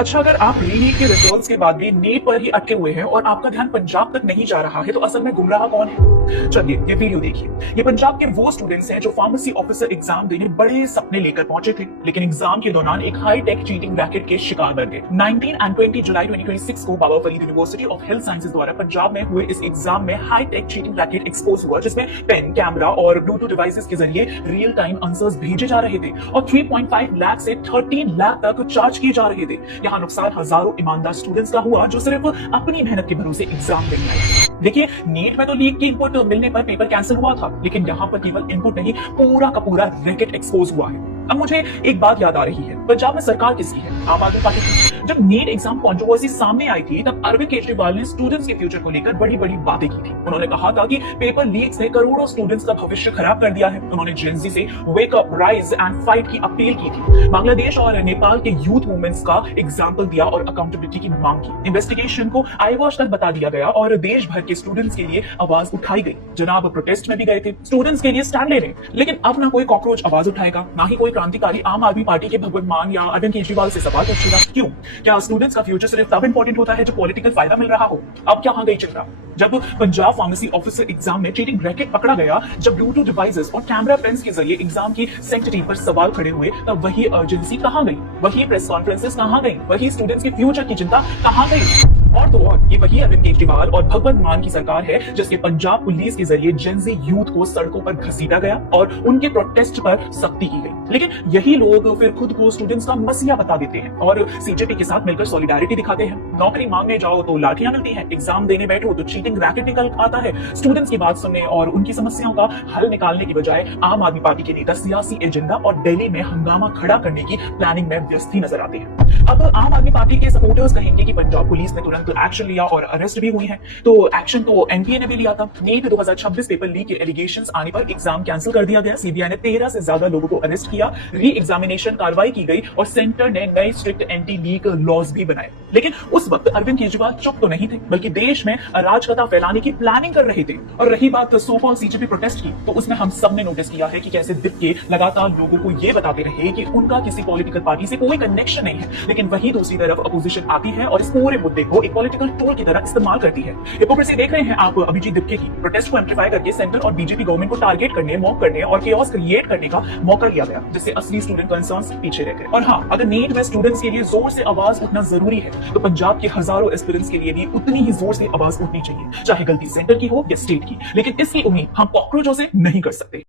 अच्छा, अगर आप री के रिजल्ट्स के बाद भी नीट पर ही अटके हुए हैं और आपका ध्यान पंजाब तक नहीं जा रहा है, तो असल में गुमराह कौन है? चलिए ये वीडियो देखिए। ये पंजाब के वो स्टूडेंट्स हैं जो फार्मेसी ऑफिसर एग्जाम देने बड़े सपने लेकर पहुंचे थे, लेकिन एग्जाम के दौरान एक हाई टेक चीटिंग रैकेट के शिकार बन गए। 19 एंड 20 जुलाई 2026 को Baba Farid university of health sciences द्वारा पंजाब में हुए इस एग्जाम में high tech cheating racket expose हुआ, जिसमें पेन, कैमरा और ब्लूटूथ डिवाइसेस के जरिए रियल टाइम आंसर्स भेजे जा रहे थे और 3.5 लाख से 13 लाख तक चार्ज किए जा रहे थे। यहाँ नुकसान हजारों ईमानदार स्टूडेंट्स का हुआ जो सिर्फ अपनी मेहनत के भरोसे एग्जाम देने आए। देखिए, नीट में तो लीक की इनपुट मिलने पर पेपर कैंसिल हुआ था, लेकिन यहाँ पर केवल इनपुट नहीं, पूरा का पूरा रैकेट एक्सपोज हुआ है। अब मुझे एक बात याद आ रही है, पंजाब में सरकार किसकी है? आम आदमी पार्टी की। जब नीट एग्जाम कंट्रोवर्सी सामने आई थी, तब अरविंद केजरीवाल ने स्टूडेंट्स के फ्यूचर को लेकर बड़ी बड़ी बातें की थी। उन्होंने कहा था कि पेपर लीक से करोड़ों स्टूडेंट्स का भविष्य खराब कर दिया है। उन्होंने जेनजी से wake up, rise and fight की अपील की थी। बांग्लादेश और नेपाल के यूथ मूवमेंट्स का एग्जाम्पल दिया और अकाउंटेबिलिटी की मांग की। इन्वेस्टिगेशन को आई वॉच तक बता दिया गया और देश भर के स्टूडेंट्स के लिए आवाज उठाई गई। जनाब प्रोटेस्ट में भी गए थे स्टूडेंट्स के लिए स्टैंड लेने, लेकिन अब ना कोई कॉकरोच आवाज उठाएगा, ना ही कोई क्रांतिकारी आम आदमी पार्टी के भगवत मान या अरविंद केजरीवाल से सवाल पूछेगा। क्यों? क्या स्टूडेंट्स का फ्यूचर सिर्फ तब इंपॉर्टेंट होता है जब पॉलिटिकल फायदा मिल रहा हो? अब क्या गई चिंता? जब पंजाब फार्मेसी ऑफिसर एग्जाम में चीटिंग रैकेट पकड़ा गया, जब ब्लूटूथ डिवाइसेस और कैमरा पेन्स के जरिए एग्जाम की सैंक्टिटी पर सवाल खड़े हुए, तब वही अर्जेंसी कहां गई? वही प्रेस कॉन्फ्रेंसेस कहां गई? वही स्टूडेंट्स के फ्यूचर की चिंता कहां गई? और तो और ये वही अरविंद केजरीवाल और भगवंत मान की सरकार है जिसके पंजाब पुलिस के जरिए जेनजी यूथ को सड़कों पर घसीटा गया और उनके प्रोटेस्ट पर सख्ती की गई। लेकिन यही लोग फिर खुद को स्टूडेंट्स का मसीहा बता देते हैं और सीजेपी के साथ मिलकर सॉलिडारिटी दिखाते हैं। नौकरी मांगने जाओ तो लाठियां मिलती हैं, एग्जाम देने बैठो तो चीटिंग रैकेट निकल आता है। स्टूडेंट्स की बात सुनने और उनकी समस्याओं का हल निकालने की बजाय आम आदमी पार्टी के नेता सियासी एजेंडा और दिल्ली में हंगामा खड़ा करने की प्लानिंग में व्यस्त ही नजर आते हैं। अब आम आदमी पार्टी के सपोर्टर्स कहेंगे कि पंजाब पुलिस ने तुरंत एक्शन लिया और अरेस्ट भी हुई है, तो एक्शन तो एनटीए ने भी लिया था। नीट 2026 पेपर लीक के एलिगेशंस आने पर एग्जाम कैंसिल कर दिया गया। सीबीआई ने 13 से ज्यादा लोगों को अरेस्ट किया, री एग्जामिनेशन कार्रवाई की गई और सेंटर ने नए स्ट्रिक्ट एंटी लीक लॉज भी बनाए। लेकिन उस वक्त अरविंद केजरीवाल चुप तो नहीं थे, बल्कि देश में अराजकता फैलाने की प्लानिंग कर रहे थे। और रही बात सो कॉल्ड सीजेपी प्रोटेस्ट की, तो उसमें हम सब ने नोटिस किया है कि कैसे दिख के लगातार लोगों को ये बताते रहे कि उनका किसी पॉलिटिकल पार्टी से कोई कनेक्शन नहीं है, लेकिन वही दूसरी तरफ अपोजिशन आती है और इस पूरे मुद्दे को एक पॉलिटिकल टूल की तरह इस्तेमाल करती है। हिपोक्रेसी देख रहे हैं आप अभिजीत दिप्के की। प्रोटेस्ट को एम्प्लीफाई करके सेंटर और बीजेपी गवर्नमेंट को टारगेट करने, मॉक करने और केओस क्रिएट करने का मौका लिया गया, जिससे असली स्टूडेंट कंसर्न्स पीछे रह गए। और हाँ, अगर नीट में स्टूडेंट्स के लिए जोर से आवाज उठना जरूरी है, तो पंजाब के हजारों एस्पिरेंट्स के लिए भी उतनी ही जोर से आवाज उठनी चाहिए, चाहे गलती सेंटर की हो या स्टेट की। लेकिन इसकी उम्मीद हम कॉकरोचों से नहीं कर सकते।